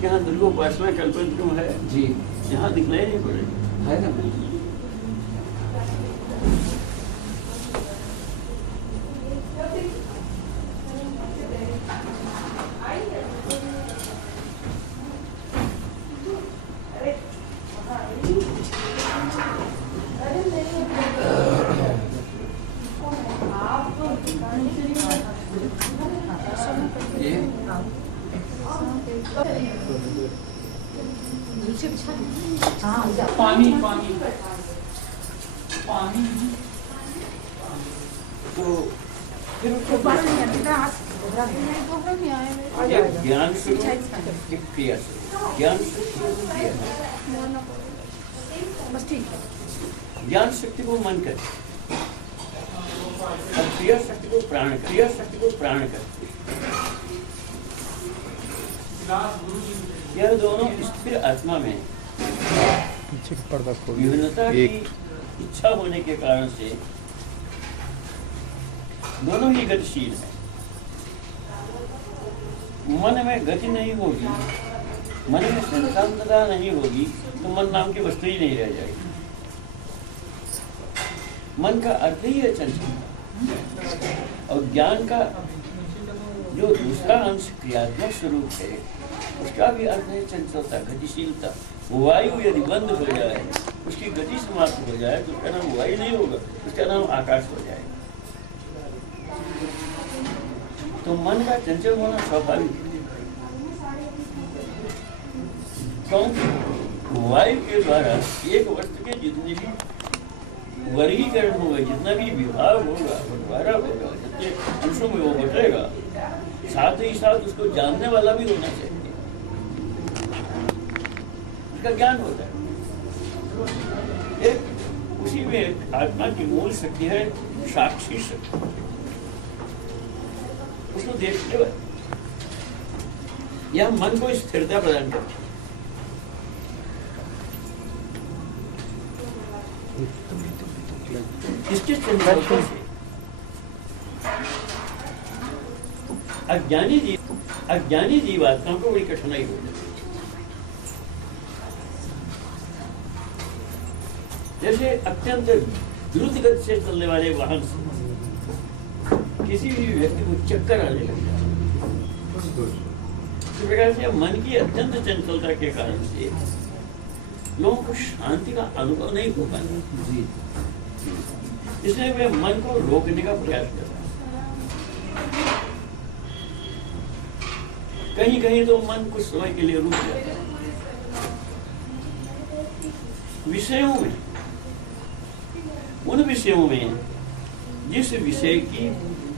आपके यहाँ दुर्गोपासना कल्पन क्यों है जी, यहाँ दिखलाई नहीं पड़ेगी है ना। पानी पानी पानी तो फिर उसको एक ज्ञान स्वरूप एक क्रिया स्वरूप ज्ञान स्वरूप क्रिया बस ठीक है। ज्ञान शक्ति को मन करती और क्रिया शक्ति को प्राण करती क्रिया शक्ति को प्राण करती यह दोनों स्थिर आत्मा में पीछे का पर्दा खोल विभिन्नता की एक इच्छा होने के कारण से दोनों ही गतिशील है। मन में गति नहीं होगी, मन में संतानता नहीं होगी तो मन नाम की वस्तु ही नहीं रह जाएगी। मन का अर्थ ही है चंचलता और ज्ञान का जो दूसरा अंश क्रियात्मक स्वरूप है उसका भी अर्थ है चंचलता, गतिशीलता। वायु यदि बंद हो जाए, उसकी गति समाप्त हो जाए तो उसका नाम वायु नहीं होगा, उसका नाम आकाश हो जाएगा। तो मन का चंचल होना स्वाभाविक है, क्योंकि वायु के द्वारा एक वस्तु के जितने भी वर्गीकरण होगा, जितना भी विभाग होगा, बंटवारा होगा, जितने अंशों में वो बटेगा, साथ ही साथ उसको जानने वाला भी होना चाहिए, उसका ज्ञान होता है। एक उसी में आत्मा की मूल शक्ति है साक्षी शक्ति, उसको देखते हुए यह मन को स्थिरता प्रदान करती है। इसके चंचलता से अज्ञानी जीवात्माओं को बड़ी कठिनाई हो जाती है। जैसे अत्यंत द्रुत गति से चलने वाले वाहन से किसी भी व्यक्ति को चक्कर आने लग जाता है, इस प्रकार से मन की अत्यंत चंचलता के कारण से लोगों को शांति का अनुभव नहीं हो पाता, इसलिए वे मन को रोकने का प्रयास करते हैं। कहीं कहीं तो मन कुछ समय के लिए रुक जाता है। विषयों में, उन विषयों में जिस विषय की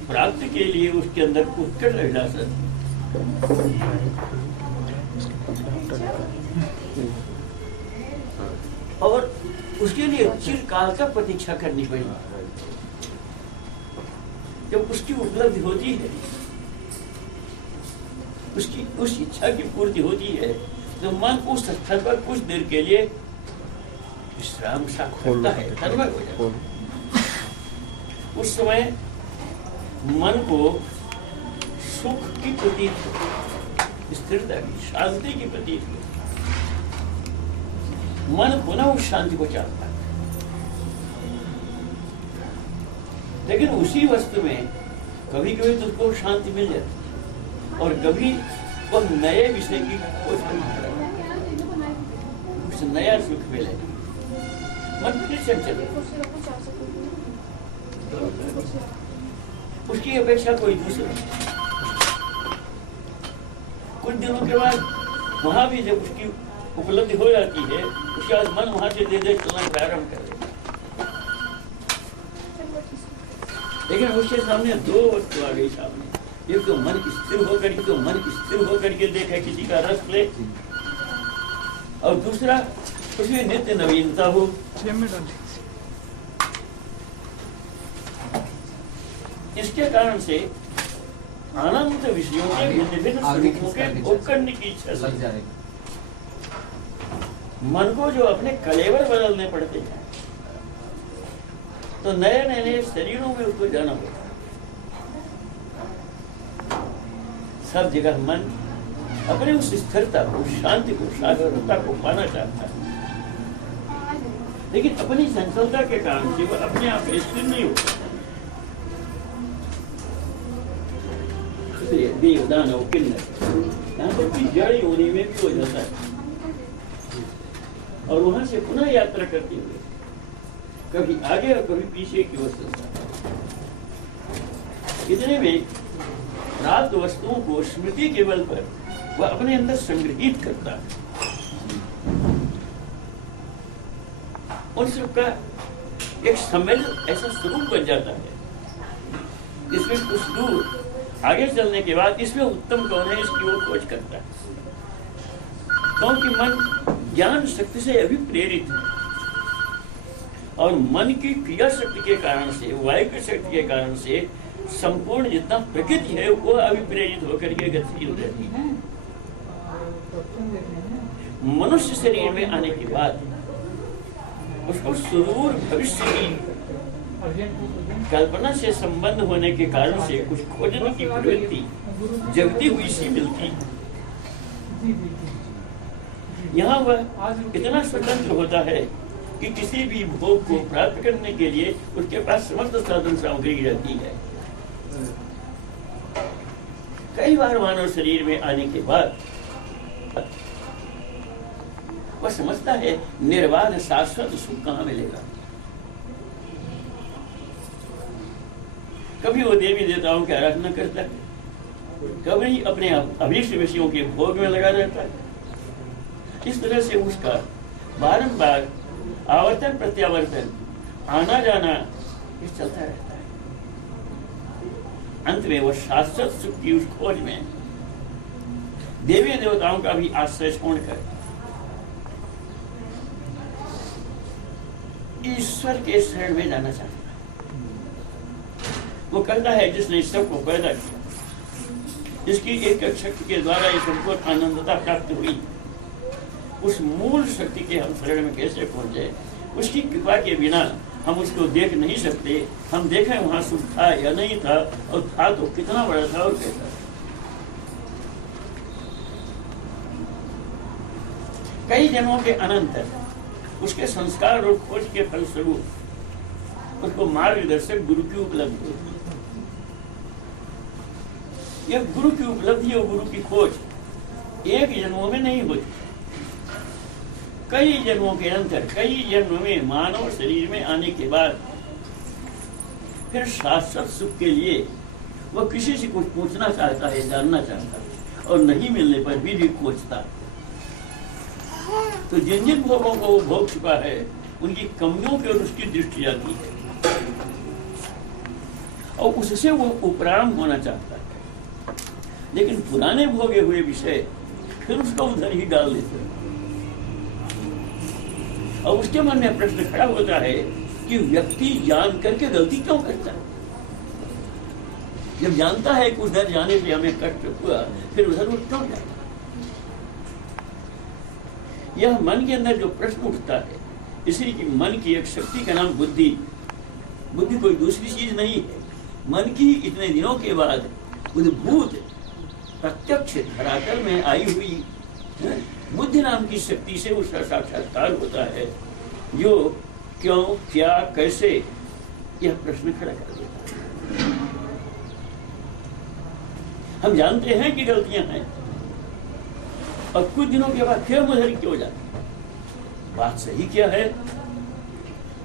प्राप्ति के लिए उसके अंदर उत्कट अभिलाषा और उसके लिए चिरकाल तक प्रतीक्षा करनी पड़ी, जब उसकी उपलब्धि होती है, उसकी उस इच्छा की पूर्ति होती है, तो मन उस स्थल पर कुछ देर के लिए विश्राम सा करता है, तन्मय हो जाता है। उस समय मन को सुख की प्रतीत हो, स्थिरता की, शांति की प्रतीत हो, मन पुनः उस शांति को चाहता है। लेकिन उसी वस्तु में कभी कभी तुझको शांति मिल जाती है और कभी वह नए विषय की खोज करता है, कुछ नया सुख मिले, मन फिर से चले, उसकी अपेक्षा कोई दूसरा। कुछ दिनों के बाद वहां भी जब उसकी उपलब्धि हो जाती है, उसके बाद मन वहां से दे दे चलना प्रारंभ कर देता। लेकिन उसके सामने दो वस्तु आ गई सामने, एक तो मन स्थिर होकर के देखा किसी का रस ले, और दूसरा उसमें नित्य नवीनता हो। इसके कारण से अनंत विषयों के भिन्न भिन्न स्वरूपों के भोग करने की इच्छा से मन को जो अपने कलेवर बदलने पड़ते हैं, तो नए नए शरीरों में उसको जाना पड़ता है। सब जगह मन अपने उस स्थिरता को, शांति को, शांतता को पाना चाहता है, लेकिन अपनी चंचलता के कारण से वह अपने आप स्थिर नहीं होता। देवदान और किन्नर यहाँ तक कि जड़ योनि में भी हो जाता है, और वहां से पुनः यात्रा करते हुए कभी आगे और कभी पीछे की ओर चलता है। इतने में प्राप्त वस्तुओं को स्मृति के बल पर वह अपने अंदर संग्रहित करता है। उन सबका एक सम्मिलित ऐसा स्वरूप बन जाता है। इसमें कुछ दूर आगे चलने के बाद इसमें उत्तम कौन है, इसकी ओर खोज करता है, क्योंकि मन ज्ञान शक्ति से अभिप्रेरित है, और मन की क्रिया शक्ति के कारण से, वायु की शक्ति के कारण से संपूर्ण जितना प्रकृति है वो अभिप्रेरित होकर के गतिशील रहती है। मनुष्य शरीर में आने के बाद उसको सुदूर भविष्य की कल्पना से संबंध होने के कारण से कुछ खोजने की प्रवृत्ति जगती हुई सी मिलती। यहाँ वह इतना स्वतंत्र होता है कि किसी भी भोग को प्राप्त करने के लिए उसके पास समस्त साधन सामग्री रहती है। कई बार मानव शरीर में आने के बाद वह समझता है निर्वाध शाश्वत सुख कहाँ मिलेगा। कभी वो देवी देवताओं की आराधना करता है, कभी अपने अभीष्ट विषयों के भोग में लगा रहता है। इस तरह से उसका बारंबार आवर्तन प्रत्यावर्तन, आना जाना ये चलता रहता है। अंत में वह शाश्वत सुख की उस खोज में देवी देवताओं का भी आश्रय छोड़कर ईश्वर के शरण में जाना चाहता है। वो कहता है जिसने इस सबको पैदा किया, जिसकी एक शक्ति के द्वारा ये सबको आनंदता प्राप्त हुई, उस मूल शक्ति के हम शरण में कैसे पहुंचे। उसकी कृपा के बिना हम उसको देख नहीं सकते। हम देखें वहां सुख था या नहीं था, और था तो कितना बड़ा था और कैसा। कई जन्मों के अनंतर उसके संस्कार और खोज के फलस्वरूप उसको मार्गदर्शक गुरु की उपलब्धि होती है। यह गुरु की उपलब्धि और गुरु की खोज एक जन्मों में नहीं होती। कई जन्मों के अंतर, कई जन्म में मानव शरीर में आने के बाद फिर शाश्वत सुख के लिए वह किसी से कुछ पूछना चाहता है, जानना चाहता है, और नहीं मिलने पर भी खोजता है। तो जिन जिन भोगों को वो भोग चुका है उनकी कमियों की ओर उसकी दृष्टि जाती है, और उससे वो उपराम होना चाहता है। लेकिन पुराने भोगे हुए विषय फिर उसको उधर ही डाल देते हैं, और उसके मन में प्रश्न खड़ा होता है कि व्यक्ति जान करके गलती क्यों करता है। जब जानता है कि उधर जाने से हमें कष्ट हुआ, फिर उधर वो क्यों जाता है। यह मन के अंदर जो प्रश्न उठता है, इसलिए कि मन की एक शक्ति का नाम बुद्धि। बुद्धि कोई दूसरी चीज नहीं है। मन की इतने दिनों के बाद उद्भूत प्रत्यक्ष धरातल में आई हुई बुद्धि नाम की शक्ति से उसका साक्षात्कार होता है, जो क्यों, क्या, कैसे, यह प्रश्न खड़ा कर देता है। हम जानते हैं कि गलतियां हैं, और कुछ दिनों के बाद फिर उधर क्यों जाते। बात सही क्या है?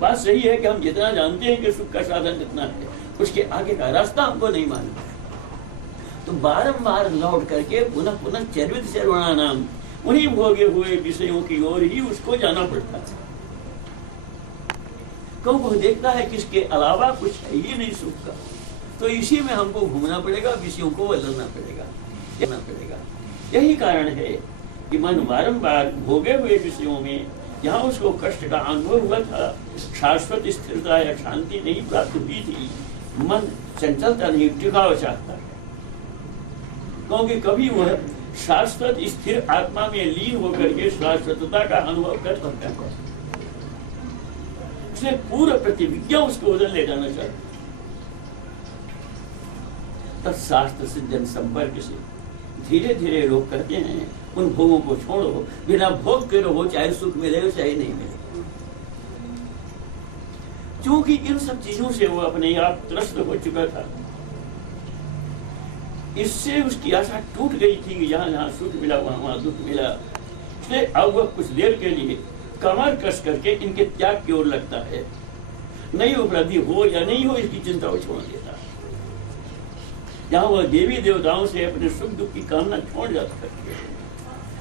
बात सही है कि हम जितना जानते हैं कि सुख का साधन कितना है, उसके आगे का रास्ता हमको नहीं मालूम। तो बारंबार लौट करके पुनः पुनः चरित सर्वणा नाम उन्हीं भोगे हुए विषयों की ओर ही उसको जाना पड़ता है। क्यों? वो देखता है कि इसके अलावा कुछ है ही नहीं सुख का, तो इसी में हमको घूमना पड़ेगा, विषयों को बदलना पड़ेगा। यही कारण है कि मन बारंबार भोगे हुए विषयों में जहाँ उसको कष्ट का अनुभव हुआ था, शाश्वत स्थिरता या शांति नहीं प्राप्त हुई थी, मन चंचलता नहीं, टिकाव चाहता है। क्योंकि कभी वह शाश्वत स्थिर आत्मा में लीन होकर के शाश्वतता का अनुभव कर सकता है। उसने पूर्ण प्रतिविज्ञा उसको उधर ले जाना चाहता है। तब शास्त्र से जन संपर्क से धीरे धीरे लोग कहते हैं उन भोगों को छोड़ो, बिना भोग के रहो, चाहे सुख मिले चाहे नहीं मिले। क्योंकि इन सब चीजों से वो अपने आप त्रस्त हो चुका था, इससे उसकी आशा टूट गई थी कि जहां जहां सुख मिला वहां वहां दुख मिला। इसलिए अब वह कुछ देर के लिए कमर कस करके इनके त्याग की ओर लगता है। नई उपलब्धि हो या नहीं हो इसकी चिंता को छोड़ देता है। जहां वह देवी देवताओं से अपने सुख दुख की कामना छोड़ जाता है,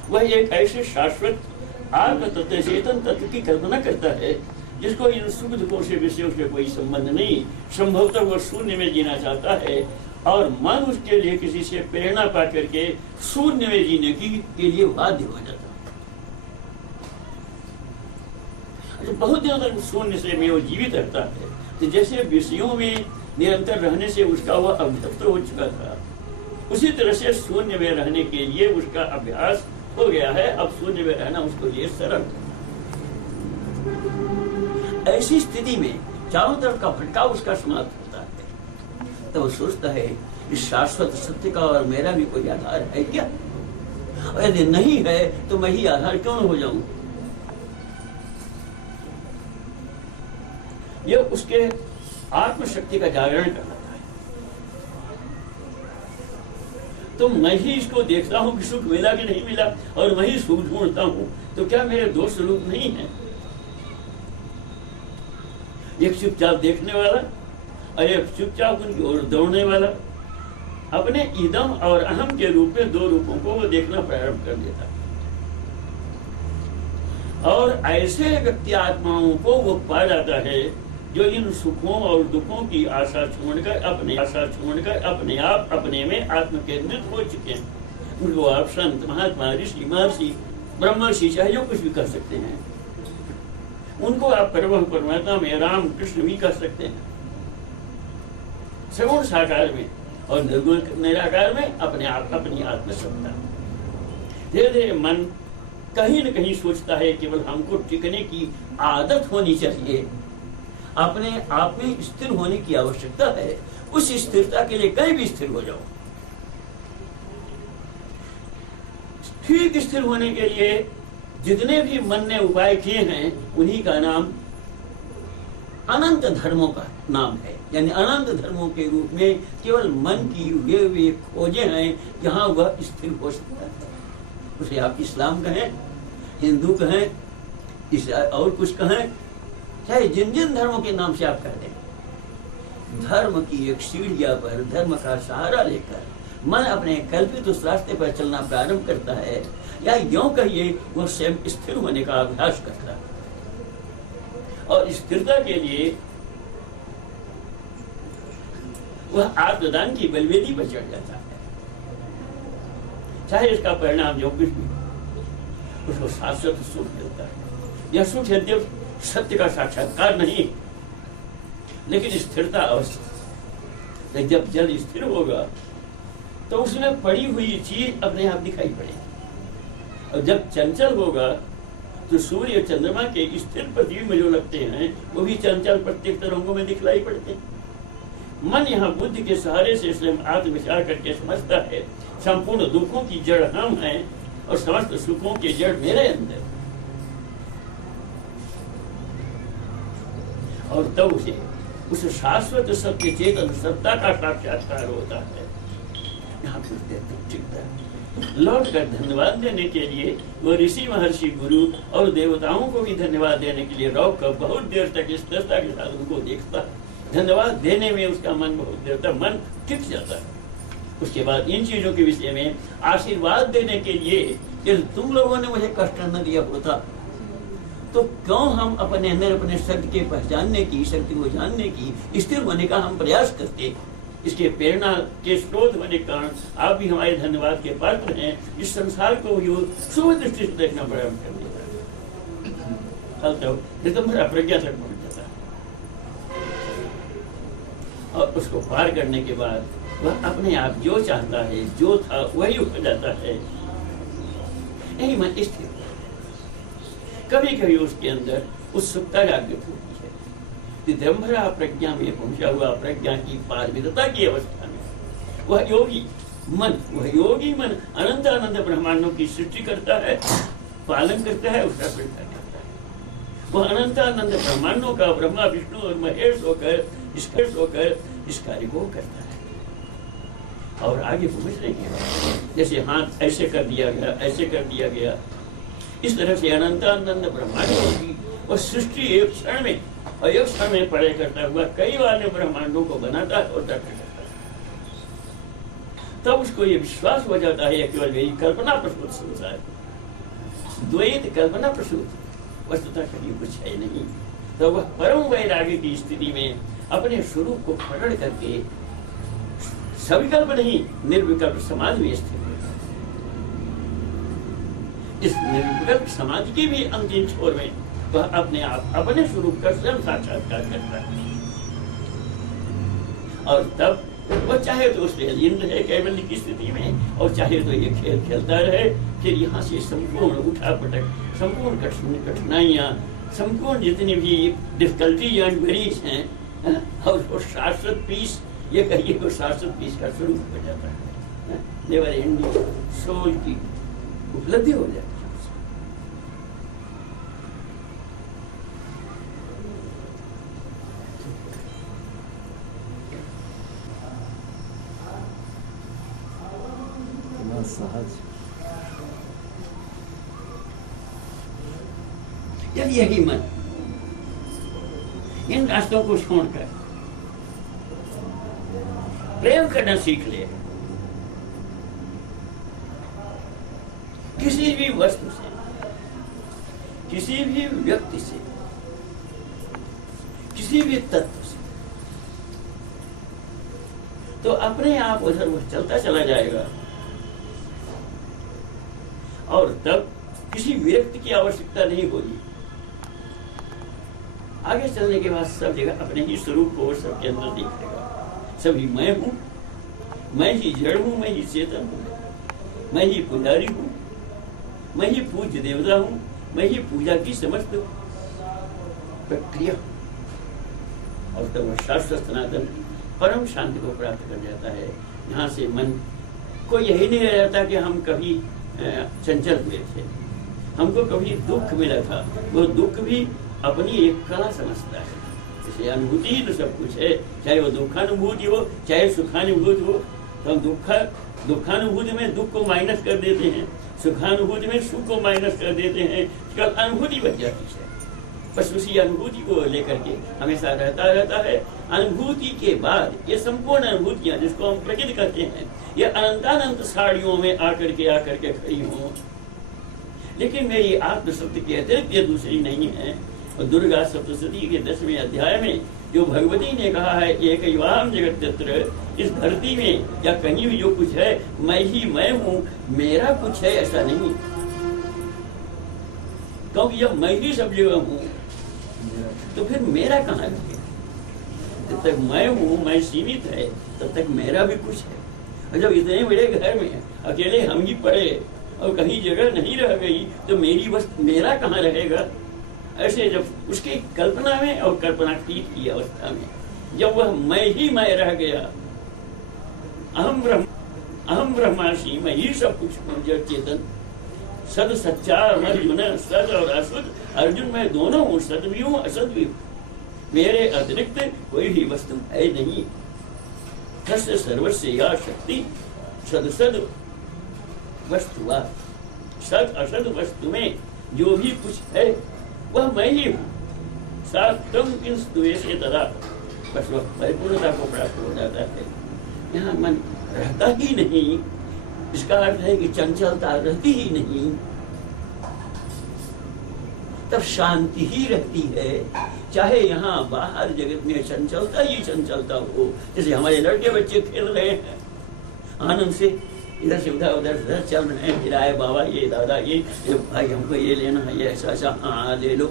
वह एक ऐसे शाश्वत आत्म तत्व चेतन तत्व की कल्पना करता है जिसको इन सुख दुखों से विषयों से कोई संबंध नहीं। संभवतः वह शून्य में जीना चाहता है और मन उसके लिए किसी से प्रेरणा पा करके शून्य में जीने के लिए बाध्य हो जाता है। बहुत दिनों तक शून्य से में वो जीवित रहता है, तो जैसे विषयों में निरंतर रहने से उसका वह अभ्यस्त हो चुका था, उसी तरह से शून्य में रहने के लिए उसका अभ्यास हो गया है। अब शून्य में रहना उसको लिए सरल। ऐसी स्थिति में चारों तरफ का भटकाव उसका समाप्त होता है, तो वो सोचता है इस शाश्वत सत्य का और मेरा भी कोई आधार है क्या? और यदि नहीं है तो मैं ही आधार क्यों न हो जाऊं? यह उसके आत्मशक्ति का जागरण कराता है। तो मैं ही इसको देखता हूं कि सुख मिला कि नहीं मिला, और मैं ही सुख ढूंढता हूं, तो क्या मेरे दो स्वरूप नहीं है? एक चुपचाप देखने वाला और एक चुपचाप उनकी ओर दौड़ने वाला। अपने इदम और अहम के रूप में दो रूपों को वो देखना प्रारंभ कर देता है, और ऐसे व्यक्ति आत्माओं को वो पा जाता है जो इन सुखों और दुखों की आशा छोड़कर अपने आप अपने में आत्म केंद्रित हो चुके हैं। उनको आप संत, महात्मा, ऋषि, महर्षि, ब्रह्मर्षि चाहे जो कुछ भी कर सकते हैं। उनको आप परमात्मा में राम कृष्ण भी कर सकते हैं, सगुण साकार में और निर्गुण निराकार में अपने आप अपनी आत्मसत्ता। धीरे धीरे मन कहीं न कहीं सोचता है केवल हमको टिकने की आदत होनी चाहिए, अपने आप में स्थिर होने की आवश्यकता है। उस स्थिरता के लिए कहीं भी स्थिर हो जाओ। ठीक स्थिर होने के लिए जितने भी मन ने उपाय किए हैं उन्हीं का नाम अनंत धर्मों का नाम है। यानी अनंत धर्मों के रूप में केवल मन की वे खोजे हैं जहां वह स्थिर हो सकता है। उसे आप इस्लाम कहें, हिंदू कहें, और कुछ कहें, चाहे जिन जिन धर्मों के नाम से आप कह दें, धर्म की एक सीढ़िया पर धर्म का सहारा लेकर मन अपने कल्पित उस रास्ते पर चलना प्रारंभ करता है, या यूं कहिए वह स्वयं स्थिर होने का अभ्यास करता है। और स्थिरता के लिए वह आत्मदान की बलवेदी पर चढ़ जाता है, चाहे इसका परिणाम जो कुछ भी, उसको शाश्वत सुख मिलता है। यह सुख यद्यप सत्य का साक्षात्कार नहीं, लेकिन स्थिरता अवश्य। जब जल स्थिर होगा तो उसमें पड़ी हुई चीज अपने आप दिखाई पड़ेगी, और जब चंचल होगा तो सूर्य चंद्रमा के स्थिर प्रतिबिंब जो लगते हैं वो भी चंचल प्रत्येक तरंगों में दिखलाई पड़ते हैं। मन यहाँ बुद्धि के सहारे से स्वयं आत्मविचार करके समझता है संपूर्ण दुखों की जड़ हम हैं और समस्त सुखों की जड़ मेरे अंदर, और तब उसे उस शाश्वत सत्य चेतन सत्ता का साक्षात्कार होता है। यहाँ कुछ देर तक टिकता है। लौट कर धन्यवाद देने के लिए वो ऋषि, महर्षि, गुरु और देवताओं को भी धन्यवाद देने के लिए रोक कर बहुत देर तक स्थिरता के साथ उनको देखता है। धन्यवाद देने में उसका मन बहुत देर तक मन टिक जाता है। उसके बाद इन चीजों के विषय में आशीर्वाद देने के लिए कि तुम लोगों ने मुझे कष्ट न दिया होता तो क्यों हम अपने अंदर अपने शक्ति के पहचानने की, शक्ति को जानने की, स्थिर होने का हम प्रयास करते। इसके प्रेरणा के स्रोत होने के कारण आप भी हमारे धन्यवाद के पात्र हैं। इस संसार को शुभ दृष्टि से देखना प्रारंभ कर देता है, तो प्रज्ञा तक पहुंच जाता है, और उसको पार करने के बाद वह अपने आप जो चाहता है, जो था वही हो जाता है। यही मन स्थिर। कभी कभी उसके अंदर उत्सुकता जागृत होती है कि दम्भरा प्रज्ञा में पहुंचा हुआ, प्रज्ञा की पारविदता की अवस्था में वह योगी मन, वह योगी मन अनंत अनंत ब्रह्मांडों की सृष्टि करता है, पालन करता है, उसका प्रचार करता है। वह अनंत अनंत ब्रह्मांडों का ब्रह्मा विष्णु और महेश होकर इस कार्य को करता है। और आगे समझ नहीं है, जैसे हाथ ऐसे कर दिया गया, ऐसे कर दिया गया, इस तरह से अनंत अनंत ब्रह्मांडों की वह सृष्टि एक क्षण में और एक क्षण में पड़े करता हुआ कई वाले ब्रह्मांडों को बनाता है और दर्द करता है। तब उसको ये विश्वास हो जाता है केवल मेरी कल्पना प्रसूत संसार, द्वैत कल्पना प्रसूत, वस्तुतः कभी कुछ है नहीं। तो वह परम वैराग्य की स्थिति में अपने स्वरूप को प्रकट करके सविकल्प नहीं निर्विकल्प समाधि में स्थित होता है। इस निर्विकल्प समाधि के भी अंतिम छोर में वह अपने आप अपने स्वरूप का स्वयं साक्षात्कार करता है। और तब वह चाहे तो उसमें लीन रहे कैवल्य की स्थिति में, और चाहे तो ये खेल खेलता रहे। फिर यहाँ से संपूर्ण उठा पटक, संपूर्ण कठिनाइयाँ, संपूर्ण जितनी भी डिफिकल्टी एंड वेरीज हैं, और वो शाश्वत पीस, ये कहिए तो शाश्वत पीस का स्वरूप हो जाता है, नेवर एंडिंग सोल की उपलब्धि हो जाती है। सहज जब यही मन इन रास्तों को छोड़कर प्रेम करना सीख ले, किसी भी वस्तु से, किसी भी व्यक्ति से, किसी भी तत्व से, तो अपने आप उधर वह चलता चला जाएगा। और तब किसी विरक्ति की आवश्यकता नहीं होगी। आगे चलने के बाद सब जगह अपने ही स्वरूप को सबके अंदर दिखेगा। सभी मैं हूं, मैं ही जड़ हूं, मैं ही चेतन हूं, मैं ही पुजारी हूं, मैं ही पूज्य देवता हूं, मैं ही पूजा की समस्त प्रक्रिया। और तब वह शाश्वत सनातन परम शांति को प्राप्त कर जाता है। यहाँ से मन को यही नहीं रह जाता कि हम कभी चंचल हुए थे, हमको कभी दुख मिला था। वो दुख भी अपनी एक कला समझता है। जैसे अनुभूति ही तो सब कुछ है, चाहे वो दुखानुभूति हो चाहे सुखानुभूति हो। तो हम दुखानुभूति में दुख को माइनस कर देते हैं, सुखानुभूति में सुख को माइनस कर देते हैं, केवल अनुभूति बच जाती है। बस उसी अनुभूति को लेकर के हमेशा रहता है। अनुभूति के बाद ये संपूर्ण अनुभूतियां जिसको हम प्रकृति कहते हैं, ये अनंतानंत साड़ियों में आकर के खड़ी हों, लेकिन मेरी आत्मशक्ति के अतिरिक्त ये दूसरी नहीं है। और दुर्गा सप्तशती के 10वें अध्याय में जो भगवती ने कहा है, एक युवाम जगत तत्र, इस धरती में या कहीं भी जो कुछ है मैं ही मैं हूँ, मेरा कुछ है ऐसा नहीं। क्योंकि जब मैं ही सब जगह हूँ तो फिर मेरा कहाँ है? जब तक मैं हूँ, मैं सीमित है, तब तक मेरा भी कुछ है। और जब इतने बड़े घर में अकेले हम ही पड़े और कहीं जगह नहीं रह गई तो मेरी वस्तु मेरा कहाँ रहेगा? ऐसे जब उसकी कल्पना में और कल्पनातीत की अवस्था में जब वह मैं ही मैं रह गया, अहम ब्रह्मासी, मैं ही सब कुछ हूँ, जड़ चेतन, सद सच्चा अर्जुन, सद और असद। अर्जुन मैं दोनों हूँ, सद भी हूँ असद भी हूँ, मेरे अतिरिक्त कोई भी वस्तु है नहीं। तस्य सर्वस्य या शक्ति सद सद वस्तुवा, सद असद वस्तु में जो भी कुछ है वह मैं ही हूँ। सात्वम किंच द्वेषे तदा, बस वह परिपूर्णता को प्राप्त हो जाता है। यहाँ मन रहता ही नहीं, इसका अर्थ है कि चंचलता रहती ही नहीं, तब शांति ही रहती है। चाहे यहाँ बाहर जगत में चंचलता ही चंचलता हो, जैसे हमारे लड़के बच्चे खेल रहे हैं आनंद से, इधर से उधर चल रहे हैं, फिराए बाबा ये, दादा ये, भाई हमको ये लेना है, ये ऐसा, हाँ ले लो,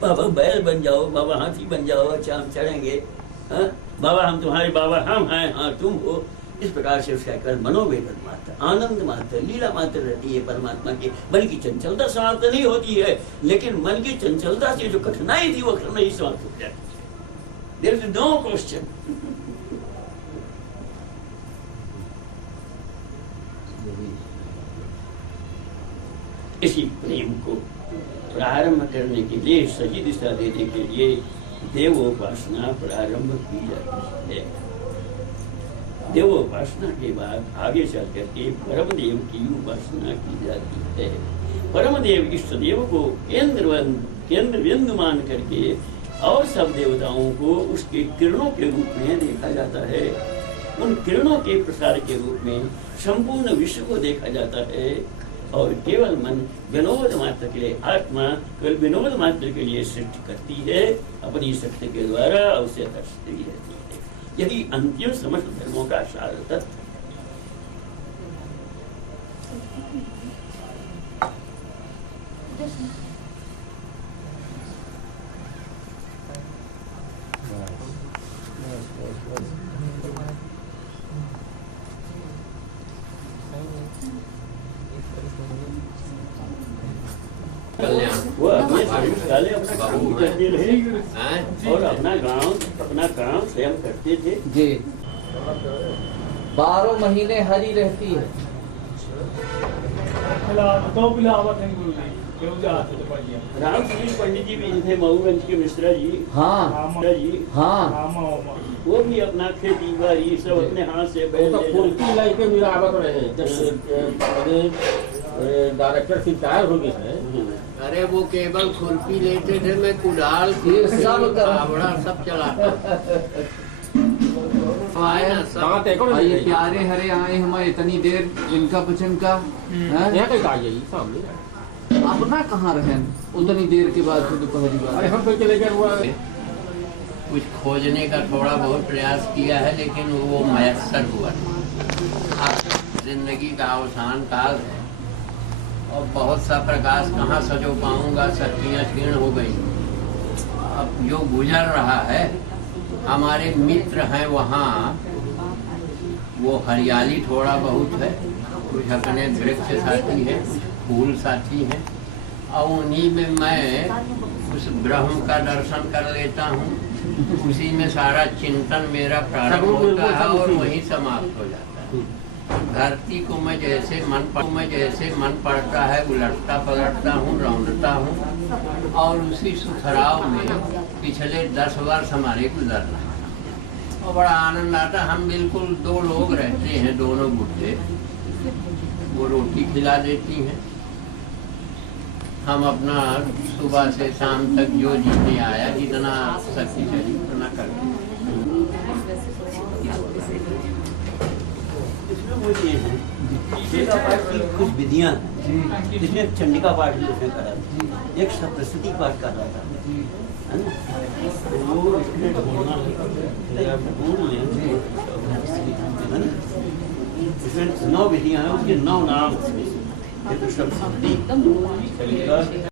बाबा बैल बन जाओ, बाबा हाथी बन जाओ, अच्छा हम चढ़ेंगे, हाँ बाबा हम तुम्हारे बाबा हम हैं, हाँ तुम हो। इस प्रकार से उसका कर मनोवेदन मात्र, आनंद मात्र, लीला मात्र रहती है परमात्मा की। मन की चंचलता समाप्त नहीं होती है, लेकिन मन की चंचलता से जो कठिनाई थी वो कठिनाई समाप्त हो जाती है। There is no question. इसी प्रेम को प्रारंभ करने के लिए, सही दिशा देने के लिए देवोपासना प्रारंभ की जाती है। देवोपासना के बाद आगे चल करके परम देव की उपासना की जाती है। परम देव इष्ट देव को केंद्र बिंदु मान करके और सब देवताओं को उसके किरणों के रूप में देखा जाता है। उन किरणों के प्रसार के रूप में संपूर्ण विश्व को देखा जाता है और केवल मन विनोद मात्र के लिए, आत्मा केवल विनोद मात्र के लिए सृष्टि करती है, अपनी शक्ति के द्वारा उसे हर्षती रहती है। यही अंतिम समस्त धर्मों का सार तत्व। वो अपने वाले अपना काम करते रहे और अपना काम स्वयं करते थे जी। 12 महीने हरी रहती है। रामकृष्ण पंडित जी भी थे, मऊगंज के मिश्रा जी। हाँ जी हाँ, वो भी अपना खेती बाड़ी सब अपने हाथ से डायरेक्टर रिटायर हो गए हैं। अरे वो केवल खुरपी लेते थे, मैं कुदाल फावड़ा सब चलाता। और ये प्यारे हरे आए हमें इतनी देर इनका वचन का अपना कहाँ रहे उतनी देर के बाद फिर दोपहरी बाद। अरे हम तो चले गए हुआ कुछ खोजने का थोड़ा बहुत प्रयास किया है, लेकिन वो मयस्सर हुआ नहीं। अब जिंदगी का अवसान काल है और बहुत सा प्रकाश कहाँ सजो पाऊंगा, शक्तियाँ क्षीण हो गई। अब जो गुजर रहा है, हमारे मित्र हैं वहाँ, वो हरियाली थोड़ा बहुत है, कुछ अपने वृक्ष साथी है, फूल साथी हैं, और उन्हीं में मैं उस ब्रह्म का दर्शन कर लेता हूँ। उसी में सारा चिंतन मेरा प्रारंभ होता है और वहीं समाप्त हो जाता है। धरती को मैं जैसे मन पड़ता है उलटता पलटता हूँ, रौंदता हूँ, और उसी सुखराव में पिछले 10 वर्ष हमारे गुजर रहा है और बड़ा आनंद आता। हम बिल्कुल 2 लोग रहते हैं, दोनों बुढ़े, वो रोटी खिला देती हैं, हम अपना सुबह से शाम तक जो जीने आया, जितना शक्ति चली उतना करते हैं। इसमें वो ये है, पीछे का पाठ की कुछ विधियां हैं, जिसमें चंडिका पाठ भी उसने करा था, एक सप्तशती पाठ कर रहा था, है ना? तो वो इसमें ढूंढना ढूंढ लें, है ना? इसमें 9 विधियां हैं, उसके 9 नाम।